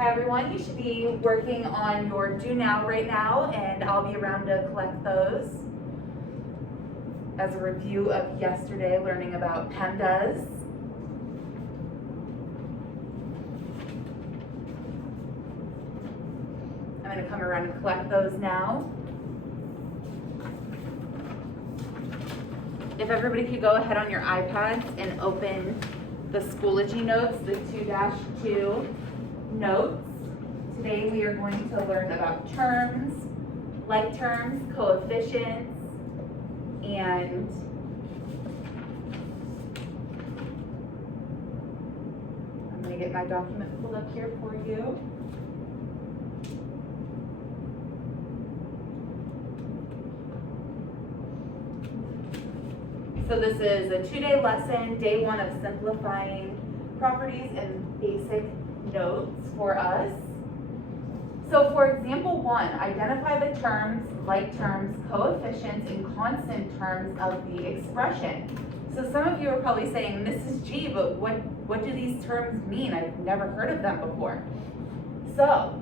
Hi everyone, you should be working on your do now right now, and I'll be around to collect those as a review of yesterday, learning about PEMDAS. I'm going to come around and collect those now. If everybody could go ahead on your iPads and open the Schoology notes, the 2-2 notes. Today we are going to learn about terms, like terms, coefficients, and I'm going to get my document pulled up here for you. So this is a 2-day lesson, day 1 of simplifying properties and basic notes for us. So for example 1, identify the terms, like terms, coefficients, and constant terms of the expression. So some of you are probably saying, Mrs. G, but what do these terms mean? I've never heard of them before. So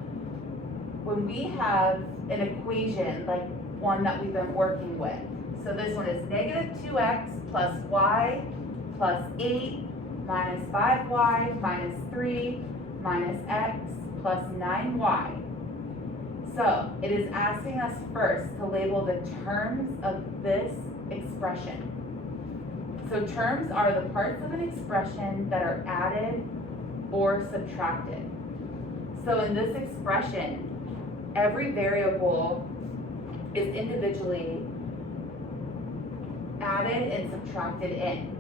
when we have an equation like one that we've been working with, so this one is negative 2x plus y plus 8 minus 5y minus 3 minus x plus 9y. So it is asking us first to label the terms of this expression. So terms are the parts of an expression that are added or subtracted. So in this expression, every variable is individually added and subtracted in.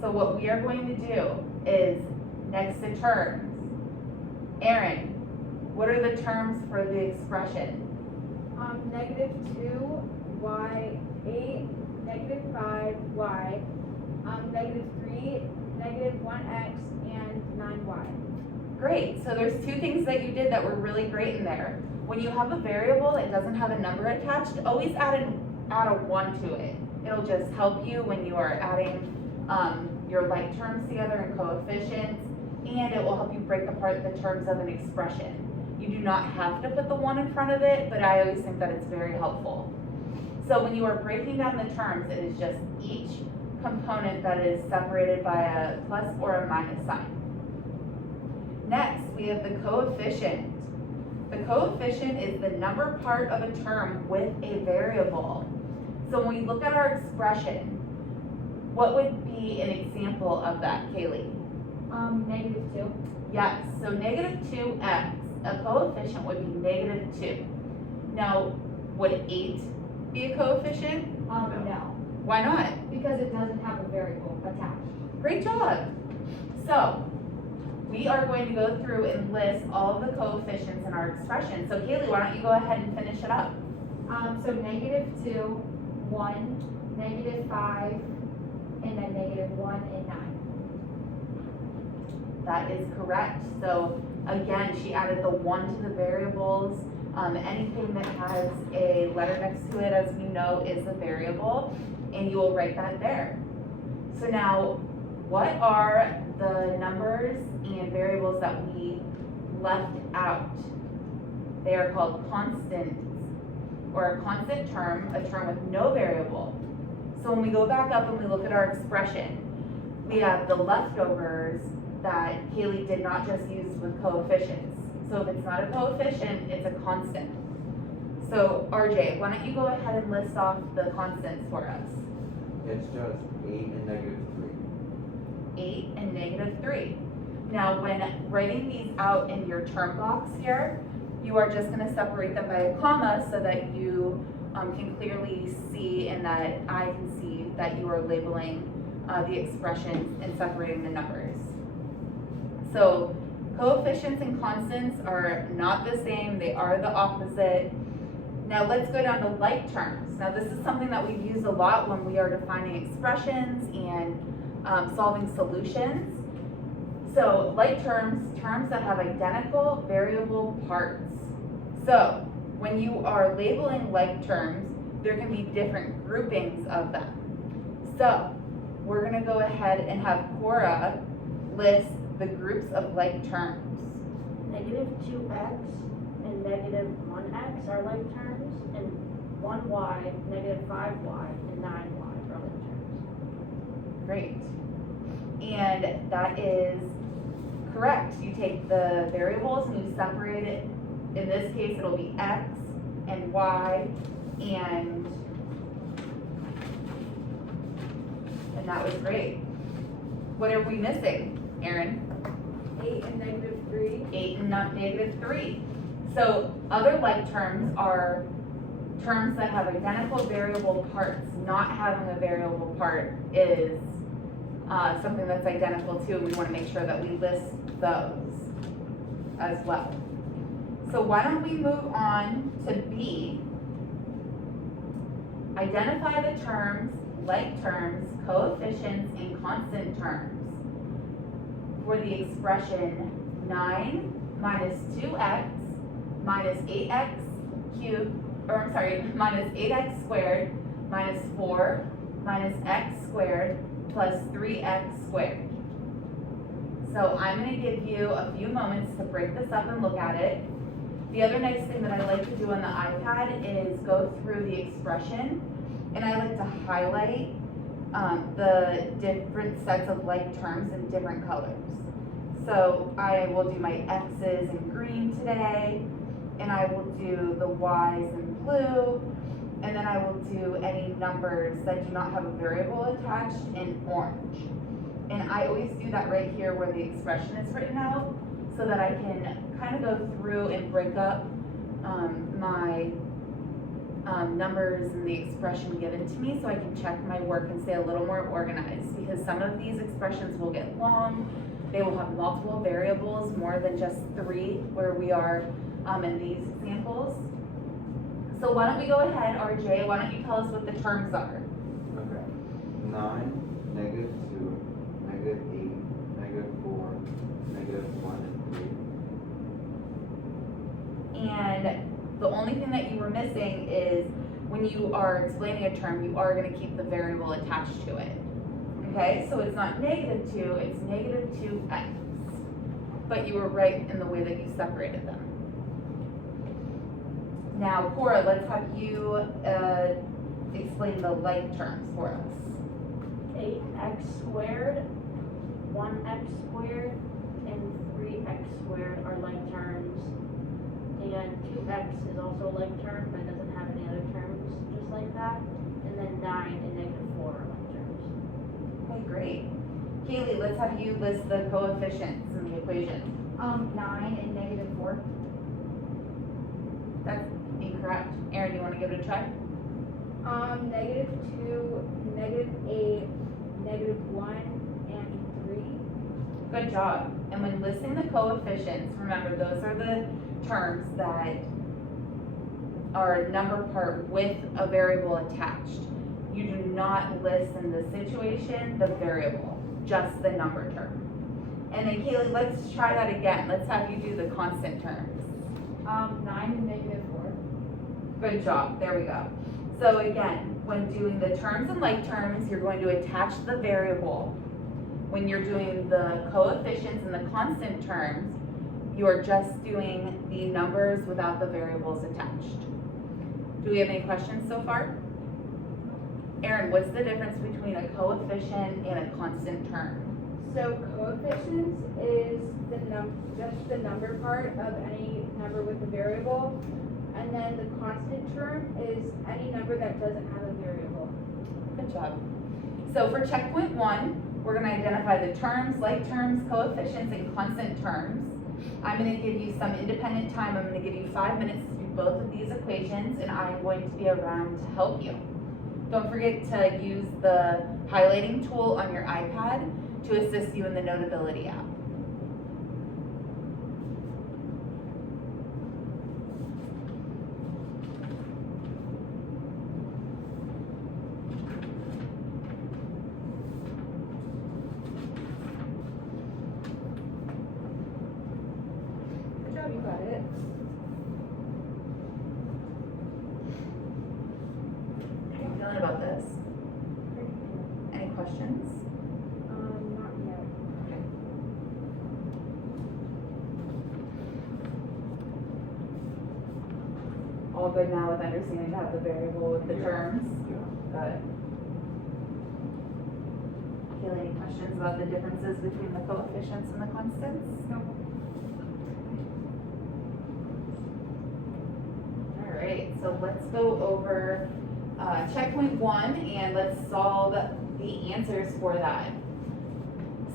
So what we are going to do is next to terms. Aaron, what are the terms for the expression? Negative 2y, 8, negative 5y, negative 3, negative 1x, and 9y. Great, so there's two things that you did that were really great in there. When you have a variable that doesn't have a number attached, always add a 1 to it. It'll just help you when you are adding your like terms together and coefficients, and it will help you break apart the terms of an expression. You do not have to put the 1 in front of it, but I always think that it's very helpful. So when you are breaking down the terms, it is just each component that is separated by a plus or a minus sign. Next, we have the coefficient. The coefficient is the number part of a term with a variable. So when we look at our expression, what would be an example of that, Kaylee? Negative 2. Yes, so negative 2x, a coefficient would be negative 2. Now, would 8 be a coefficient? No. Why not? Because it doesn't have a variable attached. Great job. So, we are going to go through and list all of the coefficients in our expression. So Kaylee, why don't you go ahead and finish it up? So negative 2, 1, negative 5, and then negative 1 and 9. That is correct. So again, she added the 1 to the variables. Anything that has a letter next to it, as we know, is a variable, and you will write that there. So now, what are the numbers and variables that we left out? They are called constants, or a constant term, a term with no variable. So when we go back up and we look at our expression, we have the leftovers that Kaylee did not just use with coefficients. So if it's not a coefficient, it's a constant. So RJ, why don't you go ahead and list off the constants for us? It's just 8 and negative 3. 8 and negative 3. Now when writing these out in your term box here, you are just going to separate them by a comma so that you can clearly see and that I can see that you are labeling the expressions and separating the numbers. So coefficients and constants are not the same, they are the opposite. Now let's go down to like terms. Now this is something that we use a lot when we are defining expressions and solving solutions. So like terms, terms that have identical variable parts. So when you are labeling like terms, there can be different groupings of them. So we're going to go ahead and have Cora list the groups of like terms. negative 2x and negative 1x are like terms, and 1y, negative 5y, and 9y are like terms. Great. And that is correct. You take the variables and you separate it. In this case, it'll be x and y, and that was great. What are we missing, Aaron? 8 and negative 3. 8 and not negative 3. So other like terms are terms that have identical variable parts. Not having a variable part is something that's identical too. We want to make sure that we list those as well. So why don't we move on to B? Identify the terms, like terms, coefficients, and constant terms for the expression 9 minus 2x minus 8x cubed, minus 8x squared minus 4 minus x squared plus 3x squared. So I'm going to give you a few moments to break this up and look at it. The other nice thing that I like to do on the iPad is go through the expression, and I like to highlight the different sets of like terms in different colors. So I will do my x's in green today, and I will do the y's in blue, and then I will do any numbers that do not have a variable attached in orange. And I always do that right here where the expression is written out, so that I can kind of go through and break up my numbers and the expression given to me, so I can check my work and stay a little more organized, because some of these expressions will get long. They will have multiple variables, more than just 3, where we are in these examples. So why don't we go ahead, RJ, why don't you tell us what the terms are? Okay. 9, negative 2, negative 8, negative 4, negative 1, and 3. And the only thing that you were missing is when you are explaining a term, you are going to keep the variable attached to it. Okay, so it's not negative 2, it's negative 2x. But you were right in the way that you separated them. Now, Cora, let's have you explain the like terms for us. 8x squared, 1x squared, and 3x squared are like terms. And 2x is also a like term, but it doesn't have any other terms just like that. And then 9 and negative 4 are like terms. Okay, great. Kaylee, let's have you list the coefficients in the equation. 9 and negative 4. That's incorrect. Aaron, you want to give it a try? Negative 2, negative 8, negative 1, and 3. Good job. And when listing the coefficients, remember those are the terms that are a number part with a variable attached. You do not list in this situation the variable, just the number term. And then Kaylee, let's try that again. Let's have you do the constant terms. 9 and negative 4. Good job, there we go. So again, when doing the terms and like terms, you're going to attach the variable. When you're doing the coefficients and the constant terms, you're just doing the numbers without the variables attached. Do we have any questions so far? Aaron, what's the difference between a coefficient and a constant term? So coefficients is just the number part of any number with a variable, and then the constant term is any number that doesn't have a variable. Good job. So for checkpoint 1, we're going to identify the terms, like terms, coefficients, and constant terms. I'm going to give you some independent time. I'm going to give you 5 minutes to do both of these equations, and I'm going to be around to help you. Don't forget to use the highlighting tool on your iPad to assist you in the Notability app. Good job, you got it. How are you feeling about this? Any questions? Not yet. all good now with understanding how the variable with the Yeah. terms? Yeah. Good. Kayla, any questions about the differences between the coefficients and the constants? No. All right, so let's go over checkpoint 1 and let's solve the answers for that.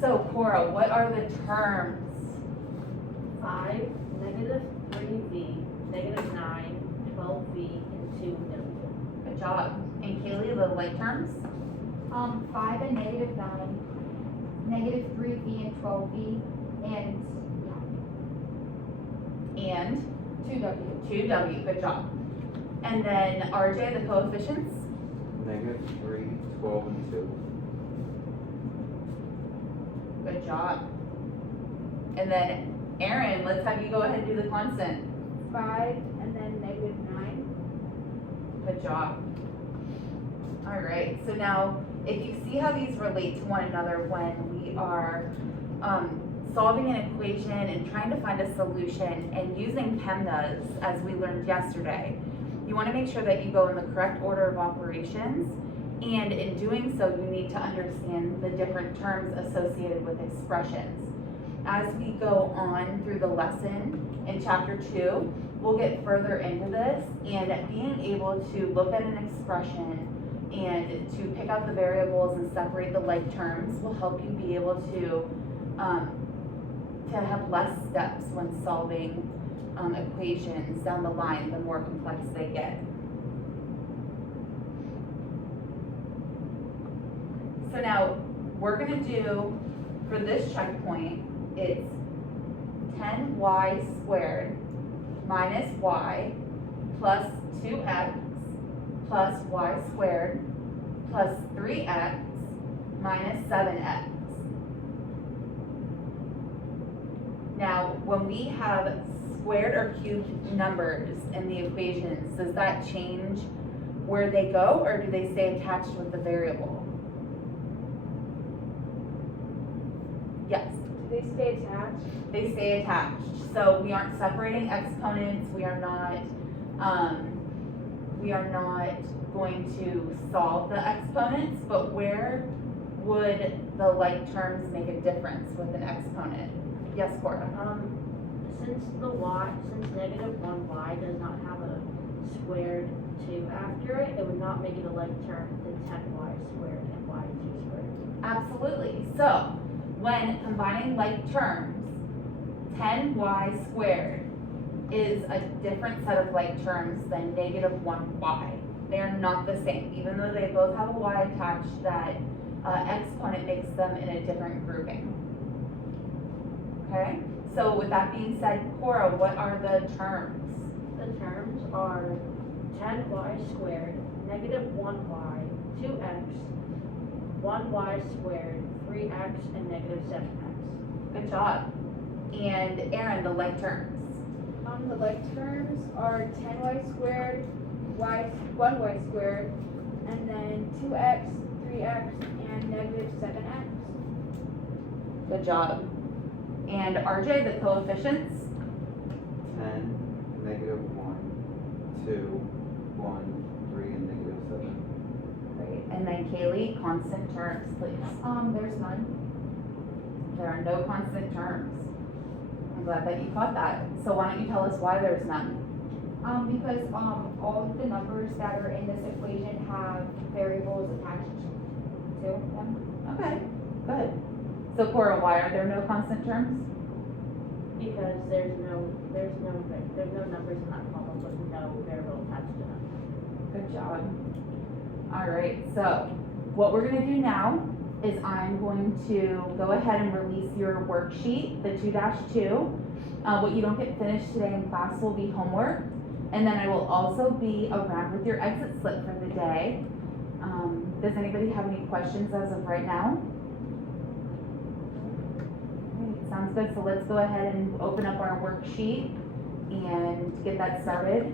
So Cora, what are the terms? 5, negative 3v, negative 9, 12v, and 2w. Good job. And Kaylee, the like terms? 5 and negative 9, negative 3v and 12v, and And 2w. 2w, good job. And then RJ, the coefficients? Negative 3, 12, and 2. Good job. And then Aaron, let's have you go ahead and do the constant. 5 and then negative 9. Good job. All right, so now if you see how these relate to one another when we are solving an equation and trying to find a solution and using PEMDAS as we learned yesterday, you want to make sure that you go in the correct order of operations, and in doing so you need to understand the different terms associated with expressions. As we go on through the lesson in chapter 2, we'll get further into this, and being able to look at an expression and to pick out the variables and separate the like terms will help you be able to have less steps when solving equations down the line, the more complex they get. So now we're going to do, for this checkpoint, it's 10y squared minus y plus 2x plus y squared plus 3x minus 7x. Now, when we have squared or cubed numbers in the equations, does that change where they go, or do they stay attached with the variable? Yes. Do they stay attached? They stay attached. So we aren't separating exponents, we are not going to solve the exponents, but where would the like terms make a difference with an exponent? Yes, Cora? Since negative 1y does not have a squared 2 after it, it would not make it a like term than 10y squared and y2 squared. Absolutely. So when combining like terms, 10y squared is a different set of like terms than negative 1y. They are not the same. Even though they both have a y attached, that exponent makes them in a different grouping. Okay? So with that being said, Cora, what are the terms? The terms are 10y squared, negative 1y, 2x, 1y squared, 3x, and negative 7x. Good job. And Aaron, the like terms. The like terms are 10y squared, 1y squared, and then 2x, 3x, and negative 7x. Good job. And RJ, the coefficients? 10, negative 1, 2, 1, 3, and negative 7. Great. And then Kaylee, constant terms, please. There's none. There are no constant terms. I'm glad that you caught that. So why don't you tell us why there's none? Because all of the numbers that are in this equation have variables attached to them. Okay, good. So Cora, why are there no constant terms? Because there's no numbers in that column with no variable attached to them. Good job. All right, so what we're gonna do now is I'm going to go ahead and release your worksheet, the 2-2. What you don't get finished today in class will be homework. And then I will also be around with your exit slip for the day. Does anybody have any questions as of right now? Okay, sounds good. So let's go ahead and open up our worksheet and get that started.